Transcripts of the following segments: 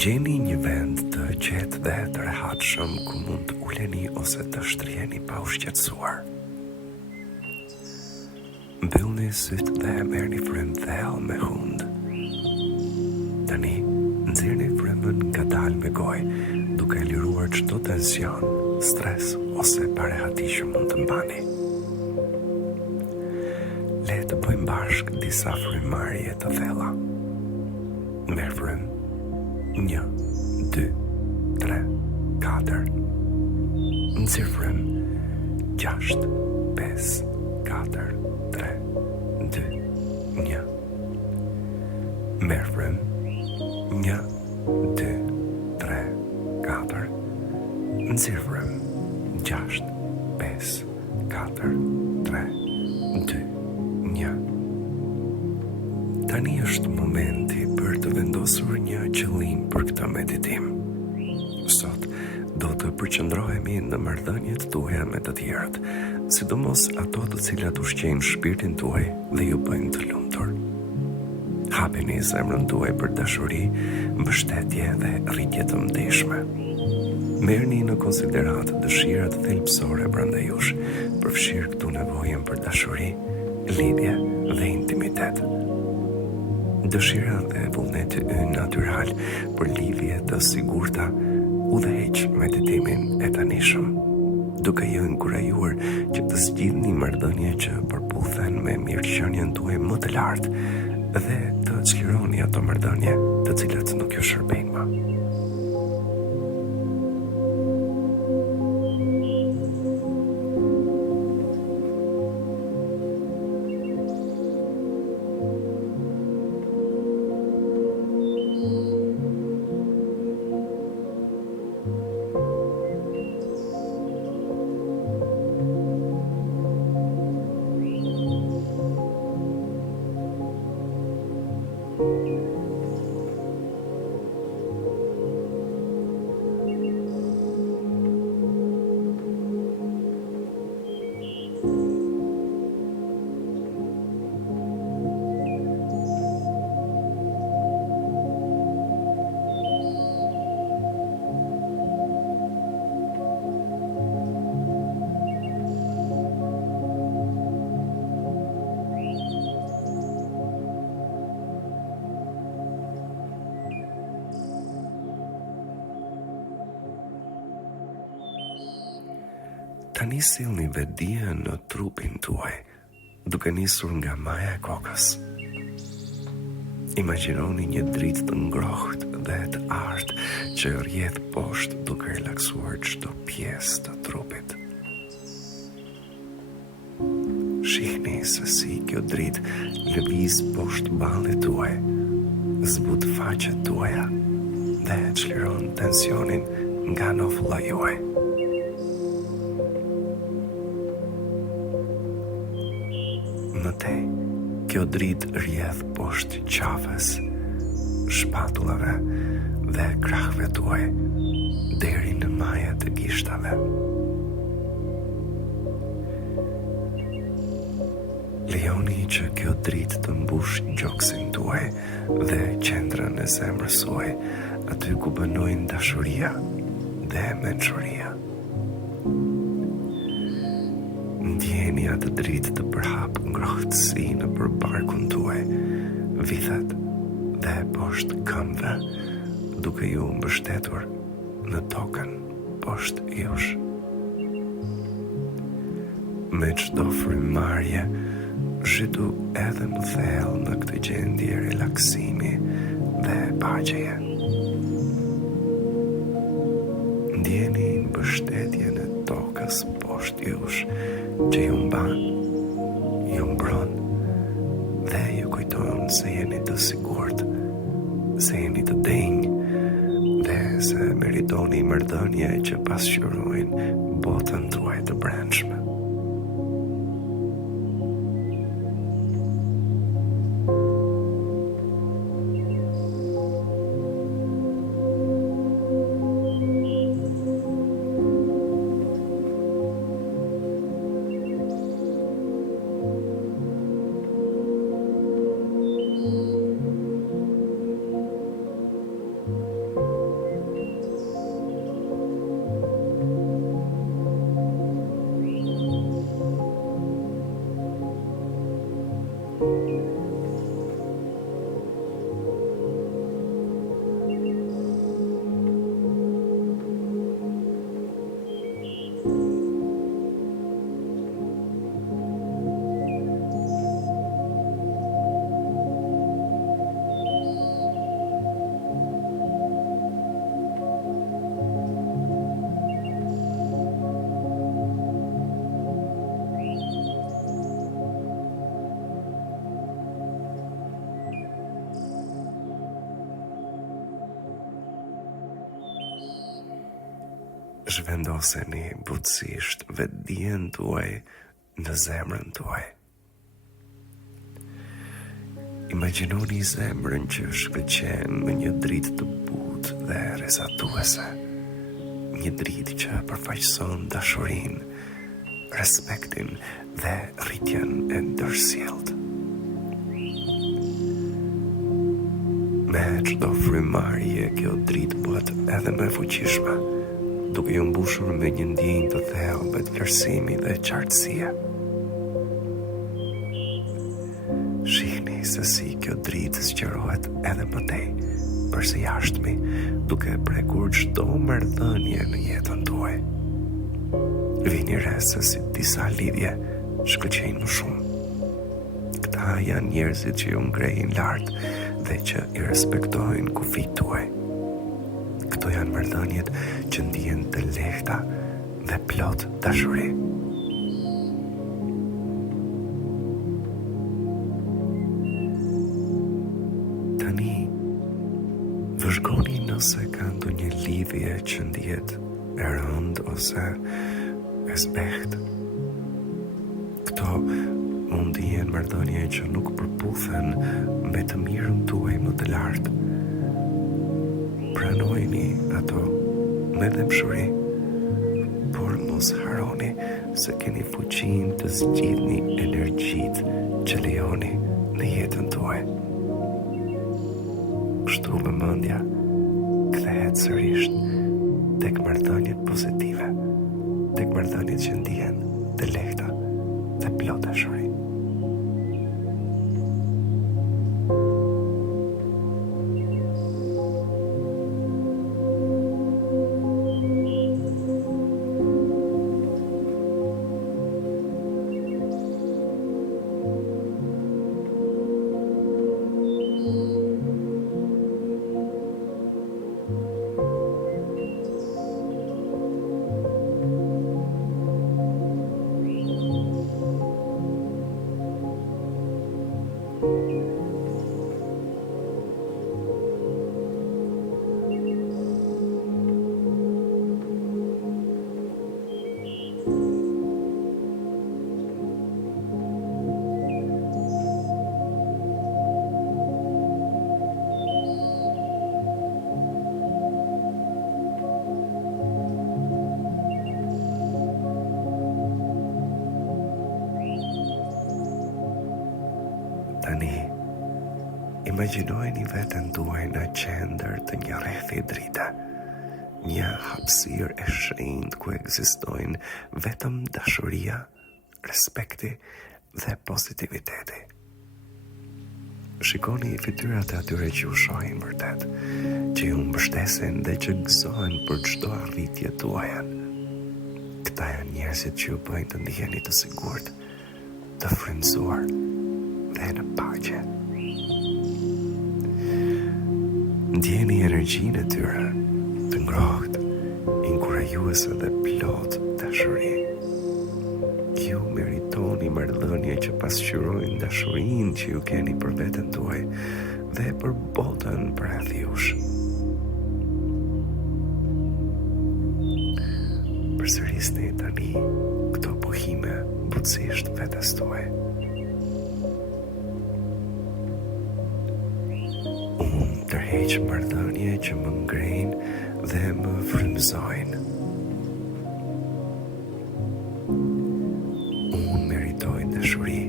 Gjeni një vend të qetë dhe të rehatshëm ku mund të uleni ose të shtriheni pa u shqetësuar. Mbyllni sytë dhe merrni frymë thellë me hund. Tani, nxirni frymën ngadalë me gojë, duke liruar çdo tension, stres ose parehati që mund të mbani. Le të bëjmë bashkë disa frymarrje të thella. Merr frymë. 1, 2, 3, 4. Nxjerr frymë. 6, 5, 4, 3, 2, 1. Merr frymë. 1, 2, 3, 4. Nxjerr frymë. 6, 5, 4, 3, 2, 1. Tani është momenti për të vendosur një qëllim për këtë meditim. Sot do të përqendrohemi në marrëdhëniet tuaja me të tjerët, sidomos ato të cilat ushqejnë shpirtin tuaj dhe ju bëjnë të lumtur. Hapini zemrën tuaj për dashuri, mbështetje dhe rritje të ndeshme. Merrni në konsiderat dëshirat thelbësore brenda jush, përfshirë këtu nevojën për dashuri, lidhje dhe intimitet. Dëshira dhe vullneti ynë natyral për lidhje të sigurta udhëheq meditimin e tanishëm, duke ju inkurajuar që të zgjidhni marrëdhënie që përputhen me mirëqenien tuaj më të lartë dhe të çlironi ato marrëdhënie të cilat nuk ju shërbejnë më. Tani sillni vetdije në trupin tuaj, duke nisur nga maja e kokës. Imagjinoni një dritë të ngrohtë dhe të artë që rrjedh poshtë duke relaksuar çdo pjesë të trupit. Shihni se si kjo dritë lëviz poshtë ballit tuaj, zbut faqet tuaja dhe çliron tensionin nga nofulla juaj. Mëtej, kjo dritë rrjedh poshtë qafës, shpatullave dhe krahëve tuaj, deri në majat e gishtave. Lejoni që kjo dritë të mbush gjoksin tuaj dhe qendrën e zemrës suaj, aty ku banojnë dashuria dhe mençuria. Ndjeni atë dritë të përhap ngrohtësi në barkun tuaj, vithat dhe poshtë këmbëve, duke ju mbështetur në tokën poshtë jush. Me çdo frymarrje, zhytu edhe më thellë në këtë gjendje relaksimi dhe paqeje. Ndjeni mbështetjen e tokës poshtë jush, që ju mban, ju mbron dhe ju kujton se jeni të sigurt, se jeni të denjë dhe se meritoni marrëdhënie që pasqyrojnë botën tuaj të brendshme. Zhvendoseni butësisht vetdijen tuaj në zemrën tuaj. Imagjinoni zemrën që shkëlqen me një dritë të butë dhe rrezatuese, një dritë që përfaqëson dashurinë, respektin dhe rritjen e ndërsjellët. Me çdo frymarrje kjo dritë bëhet edhe më fuqishme, duke ju mbushur me një ndjenjë të thellë të vlerësimi dhe qartësie. Shihni se si kjo dritë zgjerohet edhe mëtej përse jashtëmi, duke prekur çdo marrëdhënie në jetën tuaj. Vini re se si disa lidhje shkëlqejnë më shumë. Këta janë njerëzit që ju ngrehin lart dhe që i respektojnë kufijtë tuaj. Këto janë marrëdhëniet që ndihen të lehta dhe plot dashuri. Tani, vëzhgoni nëse ka ndonjë lidhje që ndihet e rëndë ose e zbehtë. Këto mund të jenë marrëdhënie që nuk përputhen me të mirën tuaj më të lartë. Pranojeni ato me dëmshuri, por mos harroni se keni fuqinë të zgjidhni energjitë që lejoni në jetën tuaj. Kështu vëmendja kthehet sërish tek marrëdhëniet pozitive, tek marrëdhëniet që ndihen të lehta dhe plot dashuri. Tani, imagjinojeni veten tuaj në qendër të një rrethi drite, një hapësirë e shenjtë ku ekzistojnë vetëm dashuria, respekti dhe pozitiviteti. Shikoni fytyrat e atyre që ju shohin vërtet, që ju mbështesin dhe që gëzohen për çdo arritje tuaja. Këta janë njerëzit që ju bëjnë të ndiheni të sigurt, të frymëzuar dhe në paqe. Ndjeni energjinë e tyre, të ngrohtë, inkurajuese dhe plot dashuri. Ju meritoni marrëdhënie që pasqyrojnë dashurinë që ju keni për veten tuaj dhe për botën përreth jush. Përsërisni tani këto pohime butësisht vetes tuaj. Unë tërheq marrëdhënie që më ngrejnë dhe më frymëzojnë. Unë meritoj dashuri,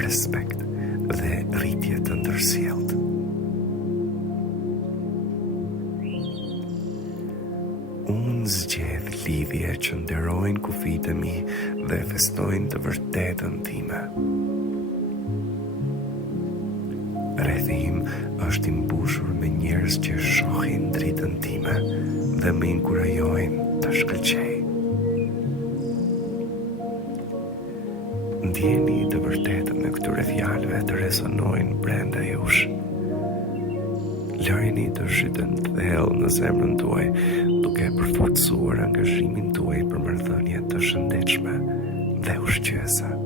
respekt dhe rritje të ndërsjellët. Unë zgjedh lidhje që nderojnë kufijtë e mi dhe festojnë të vërtetën time. Shpirti im është i mbushur me njerëz që shohin dritën time dhe më inkurajojnë të shkëlqej. Ndjeni të vërtetën e këtyre fjalëve të rezonojnë brenda jush. Lërini të shiten thellë në zemrën tuaj, duke përforcuar angazhimin tuaj për marrëdhënie të shëndetshme dhe ushqyese.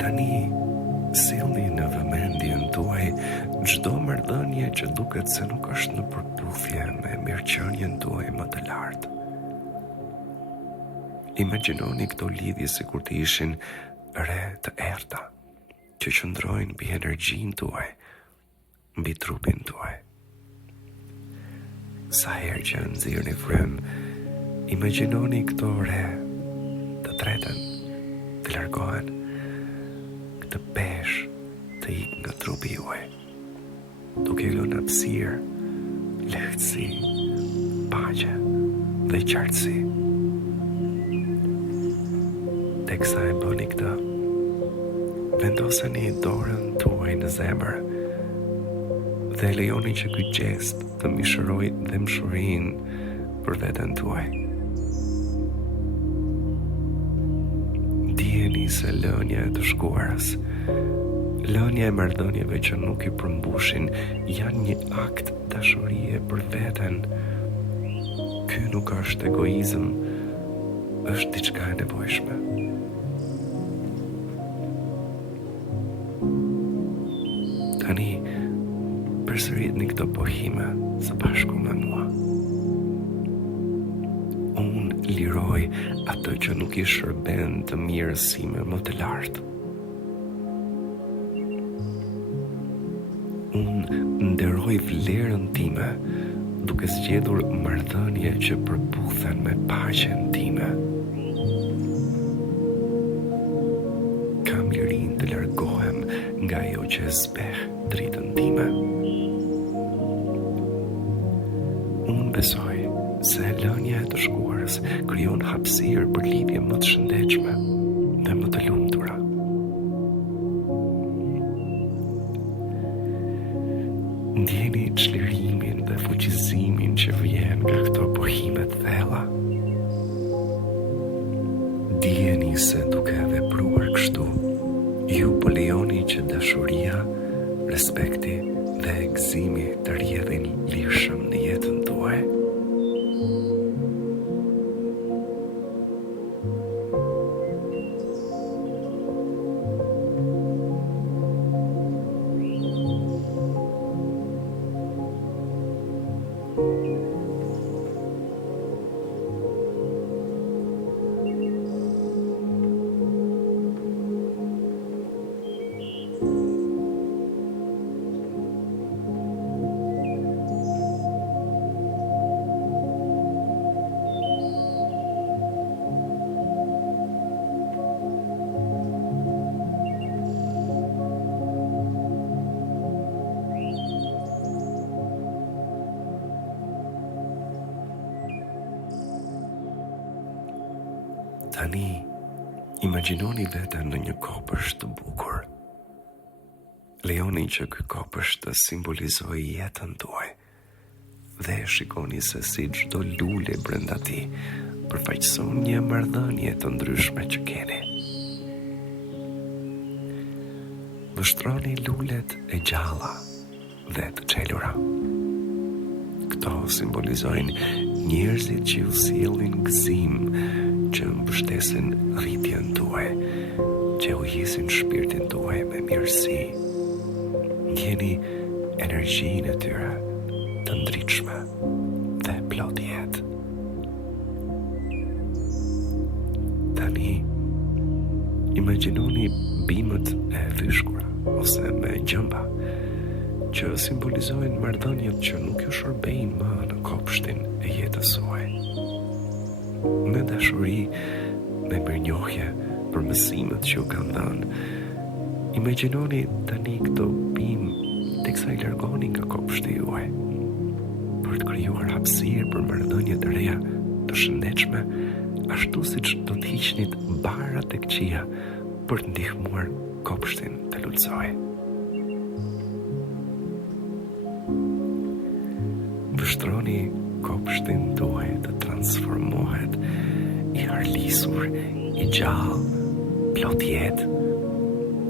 Tani, sillni në vëmendjen tuaj çdo marrëdhënie që duket se nuk është në përputhje me mirëqenien tuaj më të lartë. Imagjinoni këto lidhje sikur të ishin re të errta, që qëndrojnë mbi energjinë tuaj, mbi trupin tuaj. Sa herë që nxirrni frymë, imagjinoni këto re të tretën të largohen, këtë pesh të ikë nga trupi juaj, duke lënë hapësirë, lehtësi, paqe dhe qartësi. Teksa e bëni këtë, vendoseni dorën tuaj në zemër dhe lejoni që ky gjest të mishërojë dëmshurinë për veten tuaj. Dijeni se lënia e të shkuarës, lënia e marrëdhënieve që nuk i përmbushin, janë një akt dashurie për veten. Ky nuk është egoizëm, është diçka e nevojshme. Tani, përsëritni këtë pohime së bashku me mua. Unë liroj atë që nuk i shërben të mirësime më të lartë. Unë nderoj vlerën time duke zgjedhur marrëdhënie që përputhen me paqen time. Kam lirinë të largohem nga ajo që zbeh dritën time. Unë besoj se lënia e të shkuarës krijon hapësirë për lidhje më të shëndetshme dhe më të lumtura. Ndjeni çlirimin dhe fuqizimin që vjen nga këto pohime të thella. Dijeni se duke vepruar kështu, ju po lejoni që dashuria, respekti dhe gëzimi të rrjedhin lirshëm në jetën tuaj. Tani, imagjinoni veten në një kopësht të bukur. Lejoni që ky kopësht të simbolizojë jetën tuaj dhe shikoni se si çdo lule brenda tij përfaqëson një marrëdhënie të ndryshme që keni. Vështroni lulet e gjalla dhe të çelura. Këto simbolizojnë njerëzit që ju sjellin gëzim, që mbështesin rritjen tuaj, që u hisin shpirtin tuaj me mirësi. Ndjeni energjinë e tyre të ndritshme dhe plot jetë. Tani, imagjinoni bimët e vyshkura ose me gjëmba, që simbolizojnë marrëdhëniet që nuk ju shërbejnë më në kopshtin e jetës suaj. Me dashuri, me mirënjohje për mësimet që ju kanë dhënë, imagjinoni tani këto bimë teksa i largoni nga kopshti juaj, për të krijuar hapësirë për marrëdhënie të reja të shëndetshme, ashtu siç do të hiqnit bara tek qija për të ndihmuar kopshtin të lulëzojë. Vështroni kopshtin tuaj të transformohet i harlisur, i gjallë, plot jetë,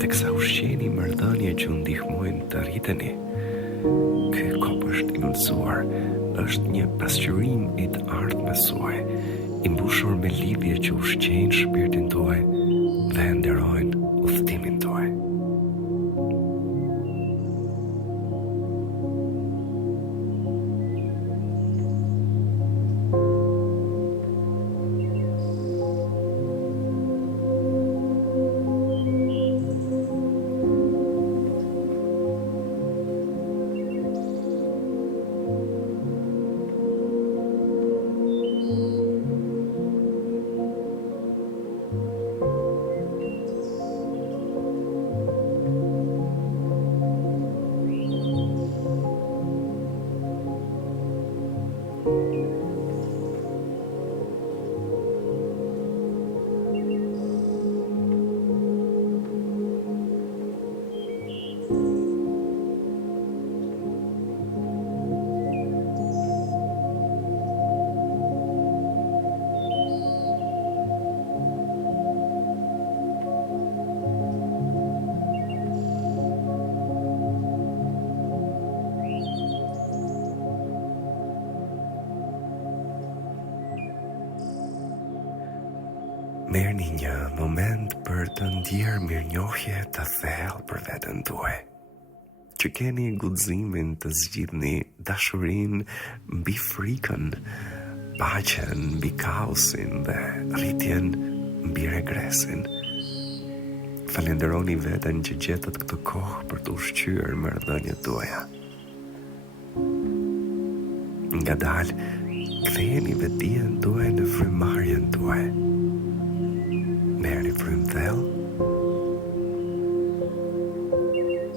teksa ushqeni marrëdhënie që ndihmojnë të rriteni. Ky kopësht i lulëzuar është një pasqyrim i të ardhmes suaj, i mbushur me lidhje që ushqejnë shpirtin tuaj dhe nderojnë udhëtimin tuaj. Merrni një moment për të ndjerë mirënjohje të thellë për veten tuaj. Që keni guximin të zgjidhni dashurinë mbi frikën, paqen mbi kaosin dhe rritjen mbi regresin. Falenderoni veten që gjetët këtë kohë për të ushqyer marrëdhëniet tuaja. Ngadalë, ktheheni vetdijen tuaj në frymarrjen tuaj. Merrni frym thellë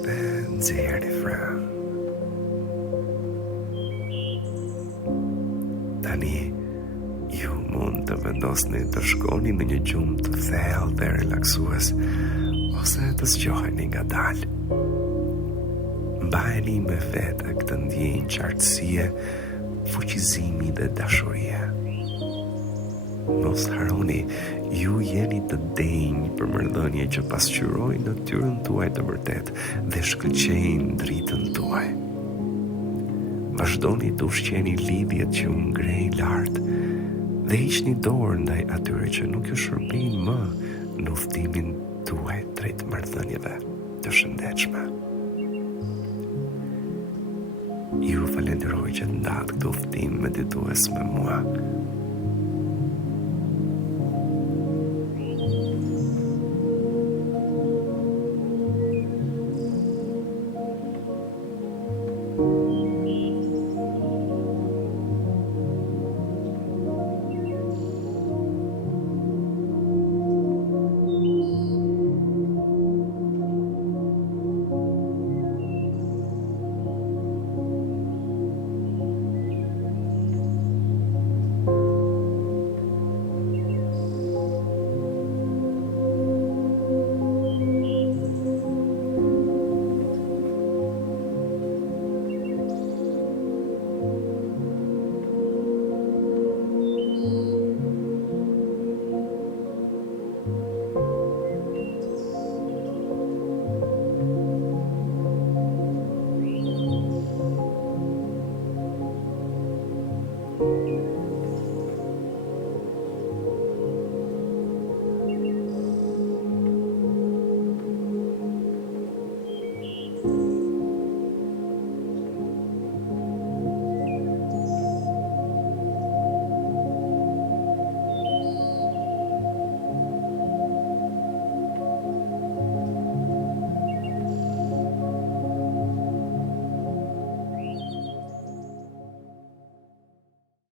dhe nxjerrni frym. Tani ju mund të vendosni të shkoni në një gjumë të thellë dhe relaksues, ose të zgjoheni ngadalë. Mbajeni me vete këtë ndjenjë qartësie, fuqizimi dhe dashurie. Mos harroni, ju jeni të denjë për marrëdhënie që pasqyrojnë natyrën tuaj të vërtetë dhe shkëlqejnë dritën tuaj. Vazhdoni të ushqeni lidhjet që ju ngrejnë lart dhe hiqni dorë ndaj atyre që nuk ju shërbejnë më në udhëtimin tuaj drejt marrëdhënieve të shëndetshme. Ju falenderoj që ndat këtë udhëtim meditues me mua.